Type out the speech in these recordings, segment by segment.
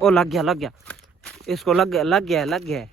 ओ लग गया, इसको लग गया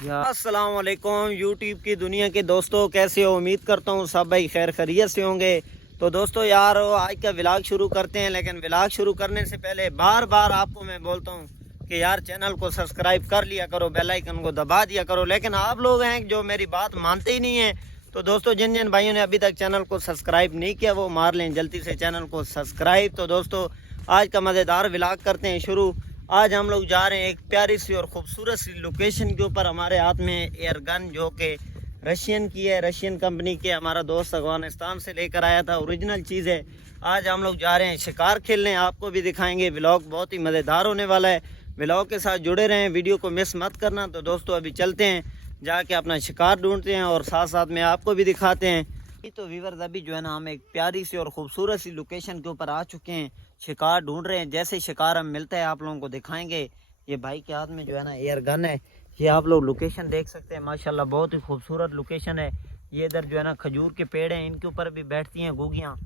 यार। अस्सलाम वालेकुम यूट्यूब की दुनिया के दोस्तों, कैसे हो? उम्मीद करता हूँ सब भाई खैर खैरियत से होंगे। तो दोस्तों यार आज का व्लॉग शुरू करते हैं, लेकिन व्लॉग शुरू करने से पहले बार बार आपको मैं बोलता हूँ कि यार चैनल को सब्सक्राइब कर लिया करो, बेल आइकन को दबा दिया करो, लेकिन आप लोग हैं जो मेरी बात मानते ही नहीं है। तो दोस्तों जिन जिन भाइयों ने अभी तक चैनल को सब्सक्राइब नहीं किया वो मार लें जल्दी से चैनल को सब्सक्राइब। तो दोस्तों आज का मज़ेदार व्लॉग करते हैं शुरू। आज हम लोग जा रहे हैं एक प्यारी सी और ख़ूबसूरत सी लोकेशन के ऊपर। हमारे हाथ में एयर गन जो कि रशियन की है, रशियन कंपनी के, हमारा दोस्त अफगानिस्तान से लेकर आया था, ओरिजिनल चीज़ है। आज हम लोग जा रहे हैं शिकार खेलने, आपको भी दिखाएंगे। व्लॉग बहुत ही मज़ेदार होने वाला है, व्लॉग के साथ जुड़े रहें, वीडियो को मिस मत करना। तो दोस्तों अभी चलते हैं, जाके अपना शिकार ढूंढते हैं और साथ साथ में आपको भी दिखाते हैं। तो व्यूअर्स अभी जो है ना हम एक प्यारी सी और खूबसूरत सी लोकेशन के ऊपर आ चुके हैं, शिकार ढूंढ रहे हैं। जैसे शिकार हम मिलता है आप लोगों को दिखाएंगे। ये भाई के हाथ में जो है ना एयर गन है, ये आप लोग लोकेशन देख सकते हैं, माशाल्लाह बहुत ही खूबसूरत लोकेशन है। ये इधर जो है ना खजूर के पेड़ हैं, इनके ऊपर भी बैठती हैं घुघियाँ।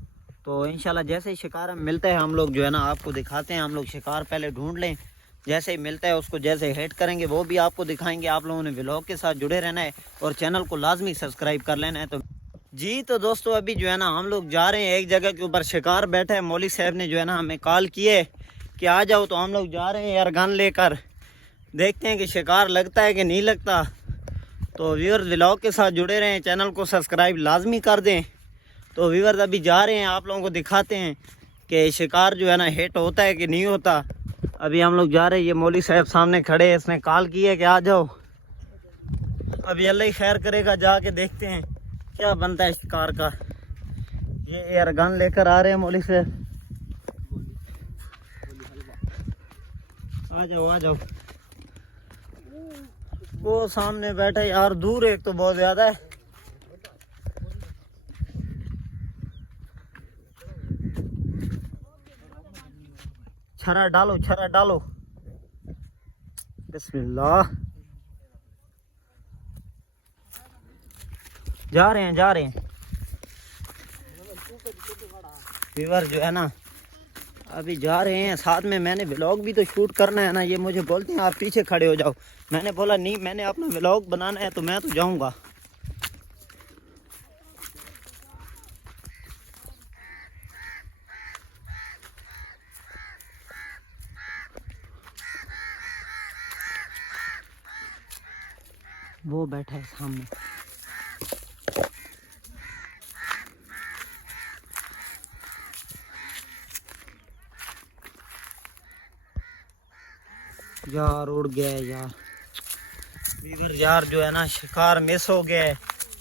तो इंशाल्लाह जैसे ही शिकार हम मिलता है हम लोग जो है ना आपको दिखाते हैं। हम लोग शिकार पहले ढूंढ लें, जैसे ही मिलता है उसको जैसे हिट करेंगे वो भी आपको दिखाएंगे। आप लोगों ने व्लॉग के साथ जुड़े रहना है और चैनल को लाजमी सब्सक्राइब कर लेना है। तो जी तो दोस्तों अभी जो है ना हम लोग जा रहे हैं एक जगह के ऊपर, शिकार बैठा है। मौली साहब ने जो है ना हमें कॉल किए कि आ जाओ, तो हम लोग जा रहे हैं यार गन लेकर। देखते हैं कि शिकार लगता है कि नहीं लगता। तो व्यूअर्स व्लॉग के साथ जुड़े रहें, चैनल को सब्सक्राइब लाजमी कर दें। तो व्यूअर्स अभी जा रहे हैं, आप लोगों को दिखाते हैं कि शिकार जो है ना हिट होता है कि नहीं होता। अभी हम लोग जा रहे हैं, ये मौली साहब सामने खड़े हैं, इसने कॉल की है कि आ जाओ। अभी अल्लाह ही खैर करेगा, जाके देखते हैं क्या बनता है शिकार का। ये एयर गन लेकर आ रहे हैं मौली से। आ जाओ आ जाओ। वो सामने बैठा है यार, दूर एक तो बहुत ज्यादा है। छरा डालो, छरा डालो, बिस्मिल्लाह। जा रहे हैं व्यूअर जो है ना अभी जा रहे हैं। साथ में मैंने व्लॉग भी तो शूट करना है ना। ये मुझे बोलते हैं आप पीछे खड़े हो जाओ, मैंने बोला नहीं, मैंने अपना व्लॉग बनाना है तो मैं तो जाऊंगा। वो बैठा है सामने। यार उड़ गया यार, वीवर यार जो है ना शिकार मिस हो गया है,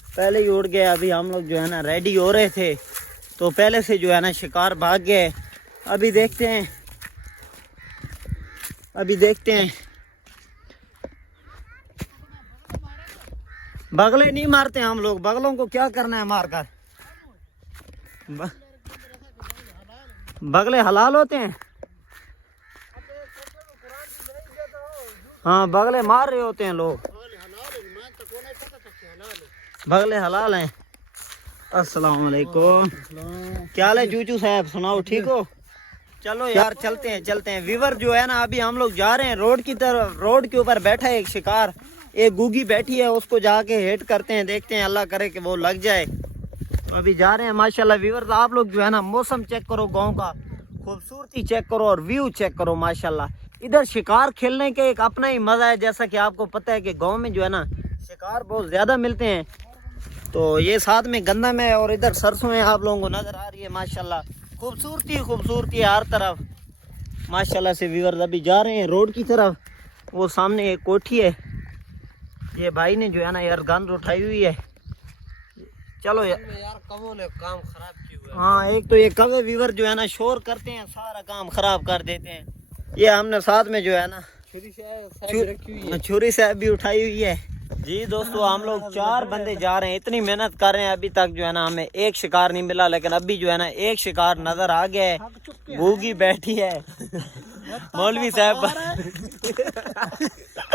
पहले ही उड़ गया। अभी हम लोग जो है ना रेडी हो रहे थे तो पहले से जो है ना शिकार भाग गए। अभी देखते हैं बगले नहीं मारते हम लोग, बगलों को क्या करना है मारकर। बगले हलाल होते हैं। हाँ बगले मार रहे होते हैं लोग, बगले हलाल हैं। अस्सलाम वालेकुम, क्या हाल है चूचू साहब, सुनाओ ठीक हो? चलो यार चलते हैं। वीवर जो है ना अभी हम लोग जा रहे हैं रोड की तरफ। रोड के ऊपर बैठा है एक शिकार, एक गुगी बैठी है, उसको जाके हिट करते हैं, देखते हैं अल्लाह करे कि वो लग जाए। तो अभी जा रहे हैं माशाल्लाह। वीवर आप लोग जो है ना मौसम चेक करो, गाँव का खूबसूरती चेक करो और व्यू चेक करो माशाल्लाह। इधर शिकार खेलने के एक अपना ही मजा है। जैसा कि आपको पता है कि गांव में जो है ना शिकार बहुत ज्यादा मिलते हैं। तो ये साथ में गंदम है और इधर सरसों है, आप लोगों को नजर आ रही है माशाल्लाह। खूबसूरती है हर तरफ माशाल्लाह से। व्यूअर्स अभी जा रहे हैं रोड की तरफ, वो सामने एक कोठी है, ये भाई ने जो है ना यार गन उठाई हुई है। चलो यार कवो ने काम खराब किया। हाँ एक तो ये कवे व्यूअर जो है ना शोर करते हैं, सारा काम खराब कर देते हैं। ये हमने साथ में जो है ना छुरी से भी उठाई हुई है। जी दोस्तों हम लोग 4 बंदे जा रहे हैं, इतनी मेहनत कर रहे हैं, अभी तक जो है ना हमें एक शिकार नहीं मिला, लेकिन अभी जो है ना एक शिकार नजर आ गया है, भूगी बैठी है मौलवी साहब।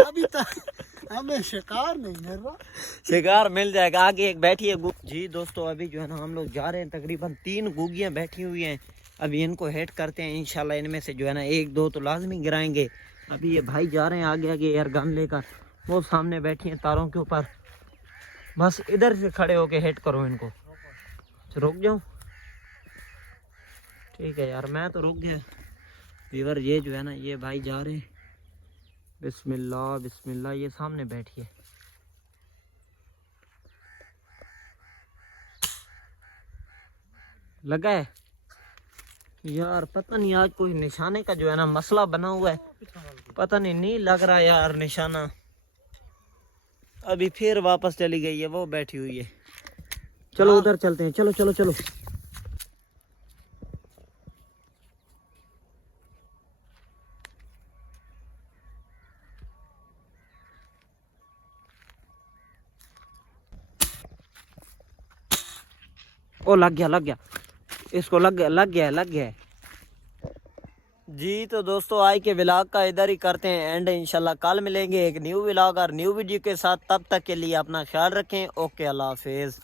अभी तक हमें शिकार नहीं मिल रहा, शिकार मिल जाएगा, आगे एक बैठी है। जी दोस्तों अभी जो है ना हम लोग जा रहे हैं, तकरीबन 3 गुगियां बैठी हुई हैं। अभी इनको हेड करते हैं इंशाल्लाह। इनमें से जो है ना एक दो तो लाजमी गिराएंगे। अभी ये भाई जा रहे हैं आगे आगे एयर गन लेकर, वो सामने बैठी हैं तारों के ऊपर। बस इधर से खड़े होके हेड करो इनको। रुक जाऊं? ठीक है यार, मैं तो रुक गया। वीवर ये जो है ना ये भाई जा रहे हैं। बिस्मिल्लाह बिस्मिल्लाह, ये सामने बैठिए। लगा है यार, पता नहीं आज कोई निशाने का जो है ना मसला बना हुआ है, पता नहीं लग रहा यार निशाना। अभी फिर वापस चली गई है, वो बैठी हुई है। चलो उधर चलते हैं, चलो चलो चलो। ओ लग गया, इसको लग गया। जी तो दोस्तों आज के व्लॉग का इधर ही करते हैं एंड। इंशाल्लाह कल मिलेंगे एक न्यू व्लॉग और न्यू वीडियो के साथ। तब तक के लिए अपना ख्याल रखें। ओके, अल्लाह हाफिज।